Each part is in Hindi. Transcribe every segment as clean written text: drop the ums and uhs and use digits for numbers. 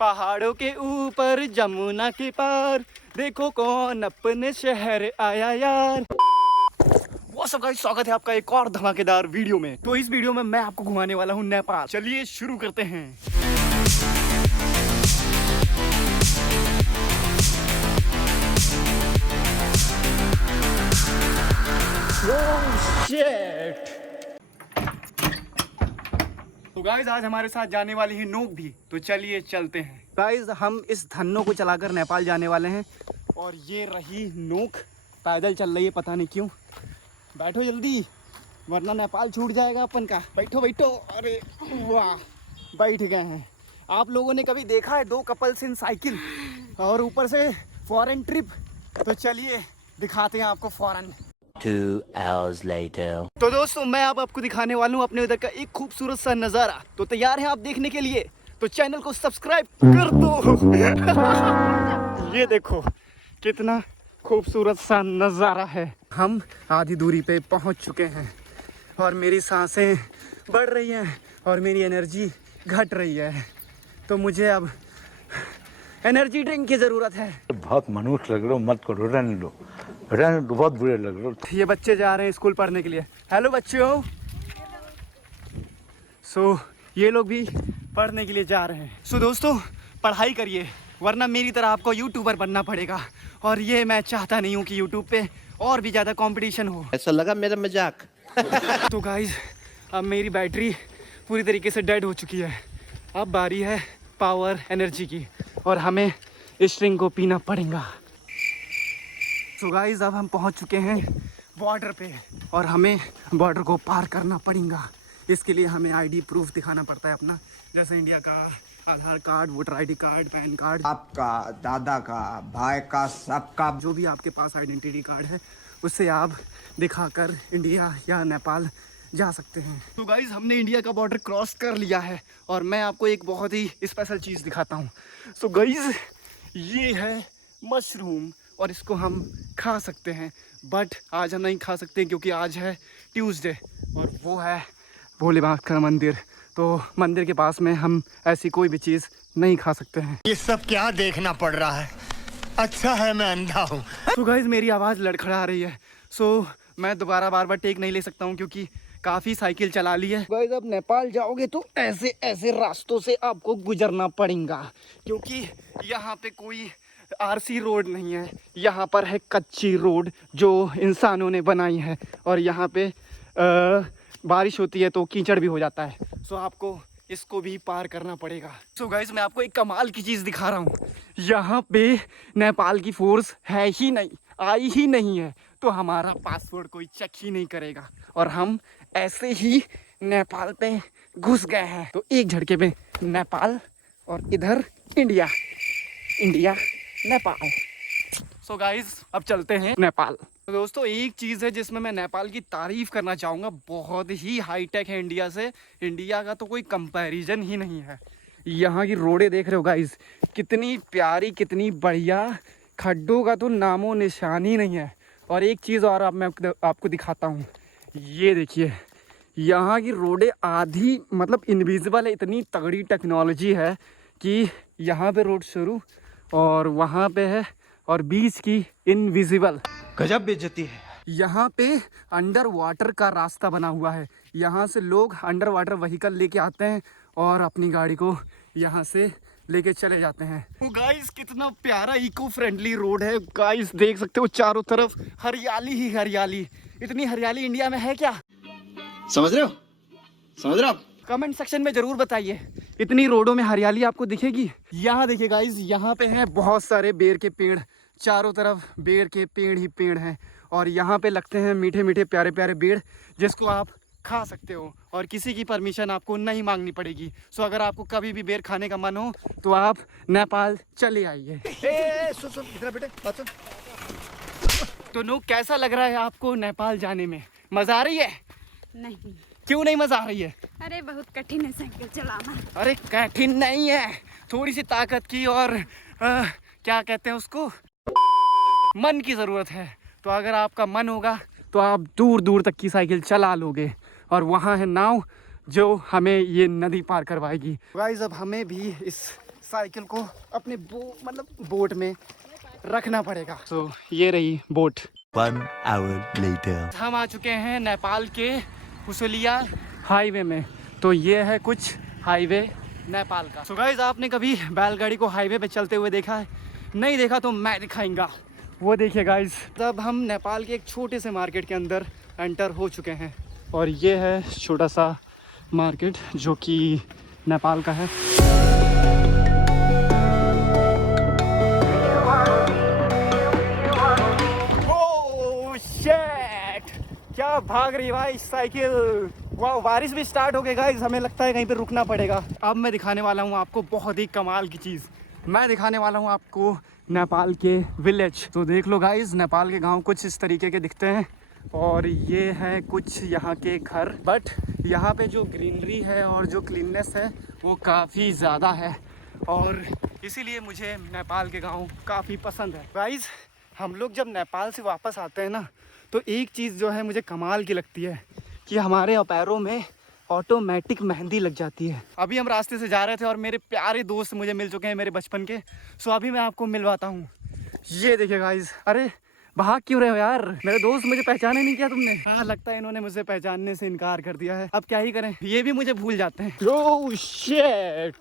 पहाड़ों के ऊपर जमुना के पार देखो कौन अपने शहर आया यार। व्हाट्स अप गाइस, स्वागत है आपका एक और धमाकेदार वीडियो में। तो इस वीडियो में मैं आपको घुमाने वाला हूँ नेपाल। चलिए शुरू करते हैं। शिट। तो गाइस आज हमारे साथ जाने वाली है नोक भी, तो चलिए चलते हैं। गाइस हम इस धन्नो को चलाकर नेपाल जाने वाले हैं और ये रही नोक, पैदल चल रही है, पता नहीं क्यों। बैठो जल्दी वरना नेपाल छूट जाएगा अपन का। बैठो बैठो। अरे वाह, बैठ गए हैं। आप लोगों ने कभी देखा है दो कपल्स इन साइकिल और ऊपर से फॉरेन ट्रिप? तो चलिए दिखाते हैं आपको फॉरेन। 2 hours later. तो दोस्तों मैं अब आपको दिखाने वाला हूँ अपने उधर का एक खूबसूरत सा नज़ारा। तो तैयार हैं आप देखने के लिए? तो चैनल को सब्सक्राइब कर दो। ये देखो कितना खूबसूरत सा नज़ारा है। हम आधी दूरी पे पहुँच चुके हैं और मेरी सांसें बढ़ रही हैं और मेरी एनर्जी घट रही है। तो मुझे अब एनर्जी ड्रिंक की ज़रूरत है। बहुत मनुष्य लग रहे हो, मत करो, रहने दो, बहुत बुरे लग रहे हो। ये बच्चे जा रहे हैं स्कूल पढ़ने के लिए। हेलो बच्चों। सो ये लोग भी पढ़ने के लिए जा रहे हैं। सो दोस्तों पढ़ाई करिए वरना मेरी तरह आपको यूट्यूबर बनना पड़ेगा और ये मैं चाहता नहीं हूँ कि यूट्यूब पे और भी ज़्यादा कंपटीशन हो। ऐसा लगा मेरा मजाक। तो गाइस अब मेरी बैटरी पूरी तरीके से डेड हो चुकी है। अब बारी है पावर एनर्जी की और हमें इस ड्रिंक को पीना पड़ेगा। तो गाइस अब हम पहुंच चुके हैं बॉर्डर पे और हमें बॉर्डर को पार करना पड़ेगा। इसके लिए हमें आईडी प्रूफ दिखाना पड़ता है अपना, जैसे इंडिया का Aadhaar card, voter ID card, PAN card, आपका, दादा का, भाई का, सबका, जो भी आपके पास आइडेंटिटी कार्ड है उससे आप दिखाकर इंडिया या नेपाल जा सकते हैं। तो गाइज हमने इंडिया का बॉर्डर क्रॉस कर लिया है और मैं आपको एक बहुत ही स्पेशल चीज़ दिखाता हूँ। सो गाइज ये है मशरूम और इसको हम खा सकते हैं, बट आज हम नहीं खा सकते क्योंकि आज है ट्यूसडे और वो है भोले बाबा का मंदिर। तो मंदिर के पास में हम ऐसी कोई भी चीज़ नहीं खा सकते हैं। ये सब क्या देखना पड़ रहा है? अच्छा है मैं अंधा हूँ। तो गाइज मेरी आवाज़ लड़खड़ा रही है। सो मैं दोबारा बार बार टेक नहीं ले सकता हूँ क्योंकि काफ़ी साइकिल चला ली है। गाइज अब नेपाल जाओगे तो ऐसे ऐसे रास्तों से आपको गुजरना पड़ेगा क्योंकि यहाँ पे कोई आरसी रोड नहीं है। यहाँ पर है कच्ची रोड जो इंसानों ने बनाई है और यहाँ पे बारिश होती है तो कीचड़ भी हो जाता है। सो आपको इसको भी पार करना पड़ेगा। सो गाइस मैं आपको एक कमाल की चीज़ दिखा रहा हूँ। यहाँ पे नेपाल की फोर्स है ही नहीं, आई ही नहीं है, तो हमारा पासपोर्ट कोई चेक ही नहीं करेगा और हम ऐसे ही नेपाल पे घुस गए हैं। तो एक झटके पे नेपाल और इधर India, India Nepal. So guys अब चलते हैं नेपाल। तो दोस्तों एक चीज़ है जिसमें मैं नेपाल की तारीफ़ करना चाहूँगा, बहुत ही हाईटेक है इंडिया से। इंडिया का तो कोई कंपैरिजन ही नहीं है। यहाँ की रोडें देख रहे हो गाइस, कितनी प्यारी, कितनी बढ़िया, खड्डों का तो नामो निशान ही नहीं है। और एक चीज़ और मैं आपको दिखाता हूँ, ये देखिए यहाँ की रोडें आधी मतलब इनविजिबल है। इतनी तगड़ी टेक्नोलॉजी है कि यहाँ पे रोड शुरू और वहाँ पे है और बीच की इनविजिबल। गजब बेइज्जती है। यहाँ पे अंडर वाटर का रास्ता बना हुआ है। यहाँ से लोग अंडर वाटर व्हीकल लेके आते हैं और अपनी गाड़ी को यहाँ से लेके चले जाते हैं। तो गाइस कितना प्यारा इको फ्रेंडली रोड है। गाइस देख सकते हो चारों तरफ हरियाली ही हरियाली। इतनी हरियाली इंडिया में है क्या? समझ रहे हो? समझ रहे हो आप? कमेंट सेक्शन में जरूर बताइए इतनी रोडों में हरियाली आपको दिखेगी। यहाँ देखिए गाइस, यहाँ पे हैं बहुत सारे बेर के पेड़, चारों तरफ बेर के पेड़ ही पेड़ हैं और यहाँ पे लगते हैं मीठे मीठे प्यारे प्यारे बेर जिसको आप खा सकते हो और किसी की परमिशन आपको नहीं मांगनी पड़ेगी। सो अगर आपको कभी भी बेर खाने का मन हो तो आप नेपाल चले आइए। इधर बेटे बात सुन। तो नो कैसा लग रहा है आपको नेपाल जाने में? मजा आ रही है? नहीं। क्यों नहीं मजा आ रही है? अरे बहुत कठिन है साइकिल चलाना। अरे कठिन नहीं है, थोड़ी सी ताकत की और क्या कहते हैं उसको, मन की ज़रूरत है। तो अगर आपका मन होगा तो आप दूर दूर तक की साइकिल चला लोगे और वहाँ है नाव जो हमें ये नदी पार करवाएगी। गाइस अब हमें भी इस साइकिल को अपने बोट में रखना पड़ेगा। तो ये रही बोट। 1 hour later. हम आ चुके हैं नेपाल के हुसुलिया हाईवे में। तो ये है कुछ हाईवे नेपाल का। सो गाइस, आपने कभी बैलगाड़ी को हाईवे पे चलते हुए देखा है? नहीं देखा तो मैं दिखाऊंगा। वो देखिए गाइस, तब हम नेपाल के एक छोटे से मार्केट के अंदर एंटर हो चुके हैं। और ये है छोटा सा मार्केट जो कि नेपाल का है। ओह शिट, क्या भाग रही है भाई साइकिल। वाह, बारिश भी स्टार्ट हो गई गाइस, हमें लगता है कहीं पे रुकना पड़ेगा। अब मैं दिखाने वाला हूँ आपको बहुत ही कमाल की चीज़। मैं दिखाने वाला हूँ आपको नेपाल के विलेज। तो देख लो गाइस, नेपाल के गांव कुछ इस तरीके के दिखते हैं। और ये है कुछ यहाँ के घर। बट यहाँ पे जो ग्रीनरी है और जो क्लीननेस है वो काफ़ी ज़्यादा है, और इसीलिए मुझे नेपाल के गांव काफ़ी पसंद है। गाइस, हम लोग जब नेपाल से वापस आते हैं ना, तो एक चीज़ जो है मुझे कमाल की लगती है कि हमारे पैरों में ऑटोमेटिक मेहंदी लग जाती है। अभी हम रास्ते से जा रहे थे और मेरे प्यारे दोस्त मुझे मिल चुके हैं, मेरे बचपन के। सो अभी मैं आपको मिलवाता हूँ। ये देखिए गाइस, अरे भाग क्यों रहे हो यार? मेरे दोस्त मुझे पहचाने नहीं किया तुमने? हाँ, लगता है इन्होंने मुझे पहचानने से इनकार कर दिया है। अब क्या ही करें, ये भी मुझे भूल जाते हैं। ओह शिट,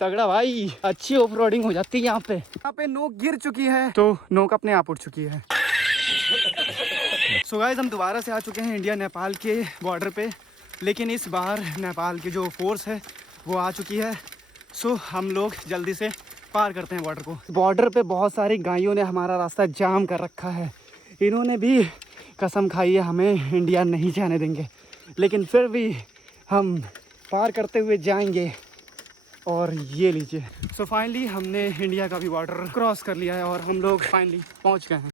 तगड़ा भाई, अच्छी ऑफ रोडिंग हो जाती है यहाँ पे। यहाँ पे नोक गिर चुकी है तो नोक अपने आप उठ चुकी है। सो गाइस, हम दोबारा से आ चुके हैं इंडिया नेपाल के बॉर्डर पे, लेकिन इस बार नेपाल की जो फोर्स है वो आ चुकी है। सो हम लोग जल्दी से पार करते हैं बॉर्डर को। बॉर्डर पे बहुत सारी गायों ने हमारा रास्ता जाम कर रखा है। इन्होंने भी कसम खाई है हमें इंडिया नहीं जाने देंगे, लेकिन फिर भी हम पार करते हुए जाएंगे। और ये लीजिए, सो फाइनली हमने इंडिया का भी बॉर्डर क्रॉस कर लिया है और हम लोग फाइनली पहुंच गए हैं।